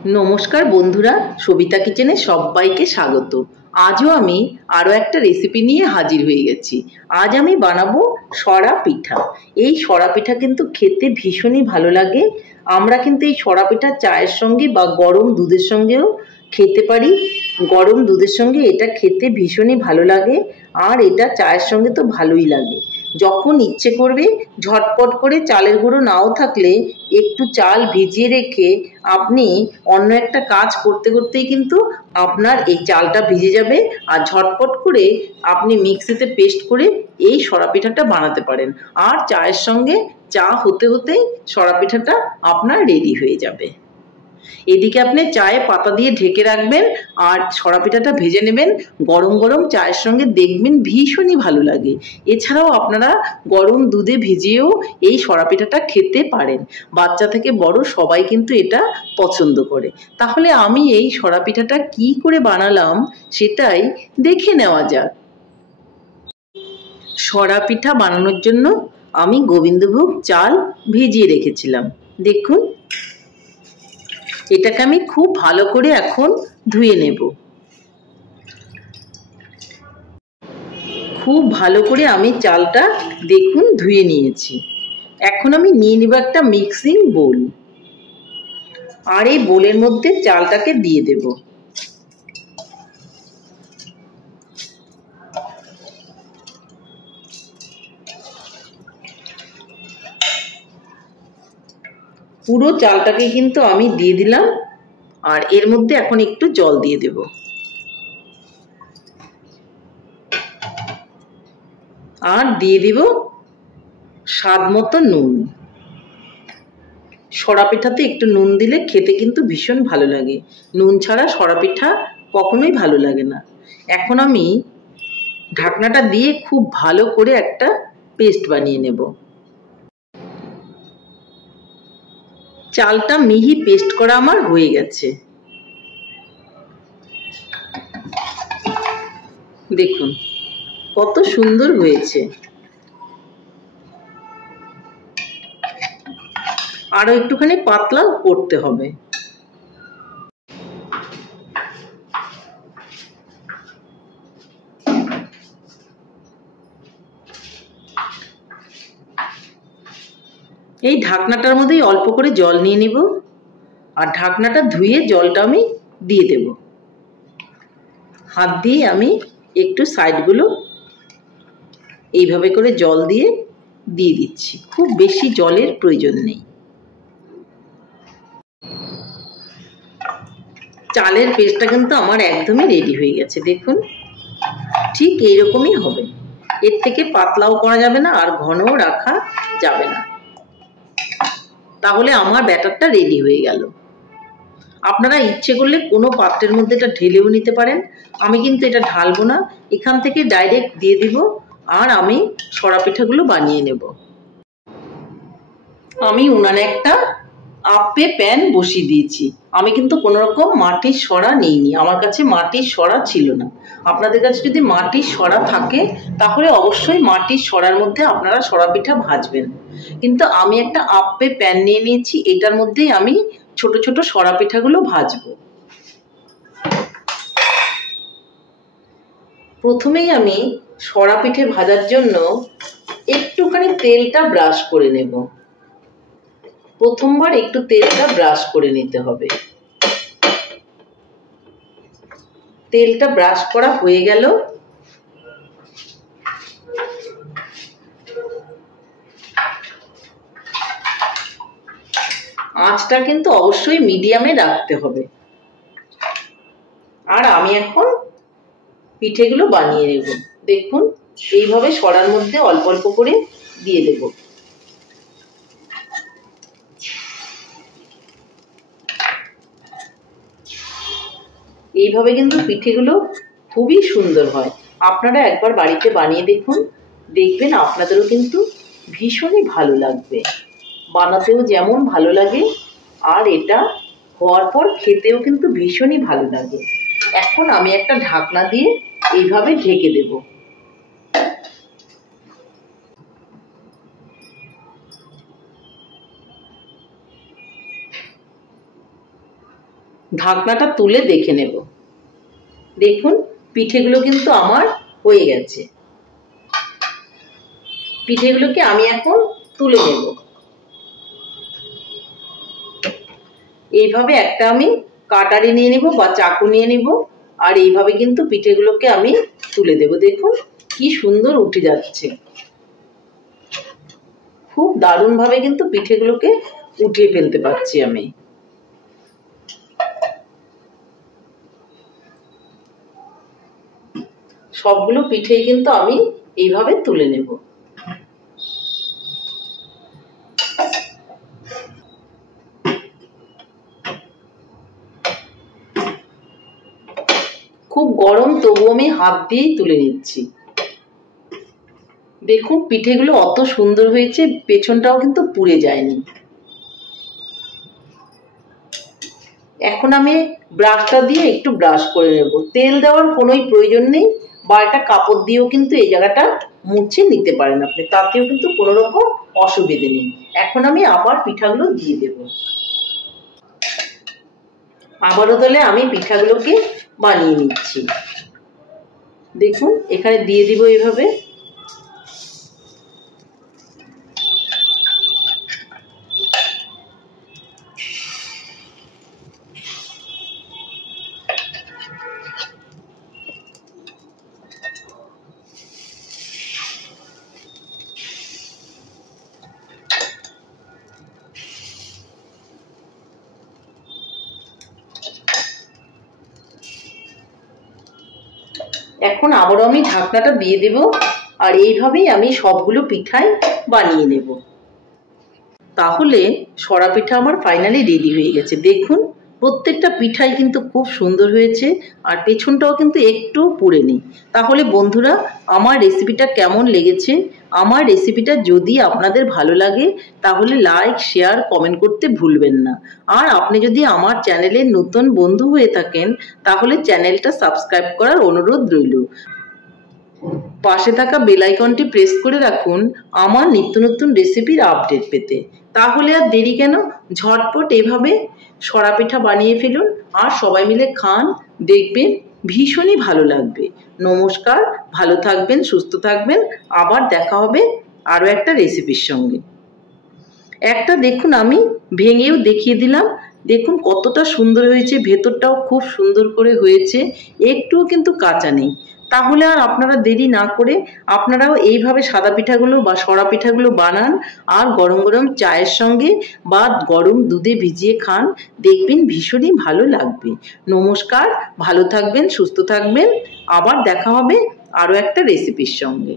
নমস্কার বন্ধুরা, সবিতা কিচেনে সবাইকে স্বাগত। আজও আমি আরও একটা রেসিপি নিয়ে হাজির হয়ে গেছি। আজ আমি বানাবো সরা পিঠা। এই সরা পিঠা কিন্তু খেতে ভীষণই ভালো লাগে। আমরা কিন্তু এই সরা পিঠা চায়ের সঙ্গে বা গরম দুধের সঙ্গেও খেতে পারি। গরম দুধের সঙ্গে এটা খেতে ভীষণই ভালো লাগে, আর এটা চায়ের সঙ্গে তো ভালোই লাগে। যখন ইচ্ছে করবে ঝটপট করে, চালের গুঁড়ো নাও থাকলে একটু চাল ভিজিয়ে রেখে আপনি অন্য একটা কাজ করতে করতেই কিন্তু আপনার এই চালটা ভিজে যাবে, আর ঝটপট করে আপনি মিক্সিতে পেস্ট করে এই সরা পিঠাটা বানাতে পারেন। আর চায়ের সঙ্গে চা হতে হতেই সরা পিঠাটা আপনার রেডি হয়ে যাবে। এদিকে আপনি চায়ে পাতা দিয়ে ঢেকে রাখবেন আর সরা পিঠাটা ভেজে নেবেন। গরম গরম চায়ের সঙ্গে দেখবেন ভীষণই ভালো লাগে। এছাড়াও আপনারা গরম দুধে ভিজিয়েও এই সরা পিঠাটা খেতে পারেন। বাচ্চা থেকে বড় সবাই কিন্তু এটা পছন্দ করে। তাহলে আমি এই সরা পিঠাটা কি করে বানালাম সেটাই দেখে নেওয়া যাক। সরা পিঠা বানানোর জন্য আমি গোবিন্দভোগ চাল ভিজিয়ে রেখেছিলাম। দেখুন, এটাকে আমি খুব ভালো করে এখন ধুয়ে নেব। খুব ভালো করে আমি চালটা দেখুন ধুয়ে নিয়েছি। এখন আমি নিয়ে নেব একটা মিক্সিং বোল, আর এই বোলের মধ্যে চালটাকে দিয়ে দেব। পুরো চালটাকে কিন্তু আমি দিয়ে দিলাম, আর এর মধ্যে এখন একটু জল দিয়ে দেব। আর দিয়ে দিব স্বাদ মতো নুন। সরা পিঠাতে একটু নুন দিলে খেতে কিন্তু ভীষণ ভালো লাগে। নুন ছাড়া সরা পিঠা কখনোই ভালো লাগে না। এখন আমি ঢাকনাটা দিয়ে খুব ভালো করে একটা পেস্ট বানিয়ে নেব। চালটা মিহি পেস্ট করা আমার হয়ে গেছে। দেখুন কত সুন্দর হয়েছে। আরো একটুখানি পাতলা করতে হবে। এই ঢাকনাটার মধ্যেই অল্প করে জল নিয়ে নিব, আর ঢাকনাটা ধুয়ে জলটা আমি দিয়ে দেব। হাত দিয়ে আমি একটু সাইডগুলো এইভাবে করে জল দিয়ে দিয়ে দিচ্ছি। খুব বেশি জলের প্রয়োজন নেই। চালের পেস্টটা কিন্তু আমার একদমই রেডি হয়ে গেছে। দেখুন ঠিক এইরকমই হবে। এর থেকে পাতলাও করা যাবে না, আর ঘনও রাখা যাবে না। তাহলে আমার ব্যাটারটা রেডি হয়ে গেল। আপনারা ইচ্ছে করলে কোনো পাত্রের মধ্যে এটা ঢেলেও নিতে পারেন। আমি কিন্তু এটা ঢালবো না, এখান থেকে ডাইরেক্ট দিয়ে দিব, আর আমি সরা পিঠাগুলো বানিয়ে নেব। আমি উনানে একটা আপ্পে প্যান বসিয়ে দিয়েছি। আমি কিন্তু কোনো রকম মাটির সরা নিইনি, আমার কাছে মাটির সরা ছিল না। আপনাদের কাছে যদি মাটির সরা থাকে তাহলে অবশ্যই মাটির সরার মধ্যে আপনারা সরা পিঠা ভাজবেন। কিন্তু আমি একটা আপ্পে প্যান নিয়ে নিয়েছি, এটার মধ্যেই আমি ছোট ছোট সরা পিঠাগুলো ভাজবো। প্রথমেই আমি সরা পিঠে ভাজার জন্য একটুখানি তেলটা ব্রাশ করে নেব। প্রথমবার একটু তেলটা ব্রাশ করে নিতে হবে। তেলটা ব্রাশ করা হয়ে গেল। আঁচটা কিন্তু অবশ্যই মিডিয়ামে রাখতে হবে। আর আমি এখন পিঠেগুলো বানিয়ে নেব। দেখুন এইভাবে সরার মধ্যে অল্প অল্প করে দিয়ে দেব। এইভাবে কিন্তু পিঠেগুলো খুবই সুন্দর হয়। আপনারা একবার বাড়িতে বানিয়ে দেখুন, দেখবেন আপনাদেরও কিন্তু ভীষণই ভালো লাগবে। বানাতেও যেমন ভালো লাগে, আর এটা হওয়ার পর খেতেও কিন্তু ভীষণই ভালো লাগে। এখন আমি একটা ঢাকনা দিয়ে এইভাবে ঢেকে দেব। ঢাকনাটা তুলে দেখে নেব। দেখুন পিঠেগুলো কিন্তু আমার হয়ে গেছে। পিঠেগুলোকে আমি এখন তুলে নেব। এইভাবে একটা আমি কাটারি নিয়ে নেব বা চাকু নিয়ে নেব, আর এইভাবে কিন্তু পিঠেগুলোকে আমি তুলে দেব। দেখুন কি সুন্দর উঠে যাচ্ছে। খুব দারুণভাবে কিন্তু পিঠেগুলোকে উঠিয়ে ফেলতে পারছি আমি। সবগুলো পিঠেই কিন্তু আমি এইভাবে তুলে নেব। খুব গরম, তবু আমি হাত দিয়েই তুলে নিচ্ছি। দেখুন পিঠেগুলো অত সুন্দর হয়েছে, পেছনটাও কিন্তু পুড়ে যায়নি। এখন আমি ব্রাশটা দিয়ে একটু ব্রাশ করে নেব। তেল দেওয়ার কোনোই প্রয়োজন নেই, বা একটা কাপড় দিয়েও কিন্তু এই জায়গাটা মুছে নিতে পারেন আপনি, তাতেও কিন্তু কোনো রকম অসুবিধে নেই। এখন আমি আবার পিঠাগুলো দিয়ে দেব। আবারও তাহলে আমি পিঠাগুলোকে বানিয়ে নিচ্ছি। দেখুন এখানে দিয়ে দিব এইভাবে। এখন আবারও আমি ঢাকনাটা দিয়ে দেব, আর এইভাবেই আমি সবগুলো পিঠাই বানিয়ে নেব। তাহলে সরা পিঠা আমার ফাইনালি রেডি হয়ে গেছে। দেখুন প্রত্যেকটা পিঠাই কিন্তু খুব সুন্দর হয়েছে, আর পেছনটাও কিন্তু একটু পুড়েনি। তাহলে বন্ধুরা আমার রেসিপিটা কেমন লেগেছে? আমার রেসিপিটা যদি আপনাদের ভালো লাগে তাহলে লাইক, শেয়ার, কমেন্ট করতে ভুলবেন না। আর আপনি যদি আমার চ্যানেলের নতুন বন্ধু হয়ে থাকেন তাহলে চ্যানেলটা সাবস্ক্রাইব করার অনুরোধ রইল। পাশে থাকা বেল আইকনটি প্রেস করে রাখুন আমার নিত্য নতুন রেসিপির আপডেট পেতে। তাহলে আর দেরি কেন, ঝটপট এভাবে সরা পিঠা বানিয়ে ফেলুন আর সবাই মিলে খান, দেখবেন ভীষণই ভালো লাগবে। নমস্কার, ভালো থাকবেন, সুস্থ থাকবেন। আবার দেখা হবে আরও একটা রেসিপির সঙ্গে। একটা দেখুন আমি ভেঙেও দেখিয়ে দিলাম। দেখুন কতটা সুন্দর হয়েছে, ভেতরটাও খুব সুন্দর করে হয়েছে, একটুও কিন্তু কাঁচা নেই। তাহলে আর আপনারা দেরি না করে আপনারাও এইভাবে সাদা পিঠাগুলো বা সরা পিঠাগুলো বানান, আর গরম গরম চায়ের সঙ্গে বা গরম দুধে ভিজিয়ে খান, দেখবেন ভীষণই ভালো লাগবে। নমস্কার, ভালো থাকবেন, সুস্থ থাকবেন। আবার দেখা হবে আরও একটা রেসিপির সঙ্গে।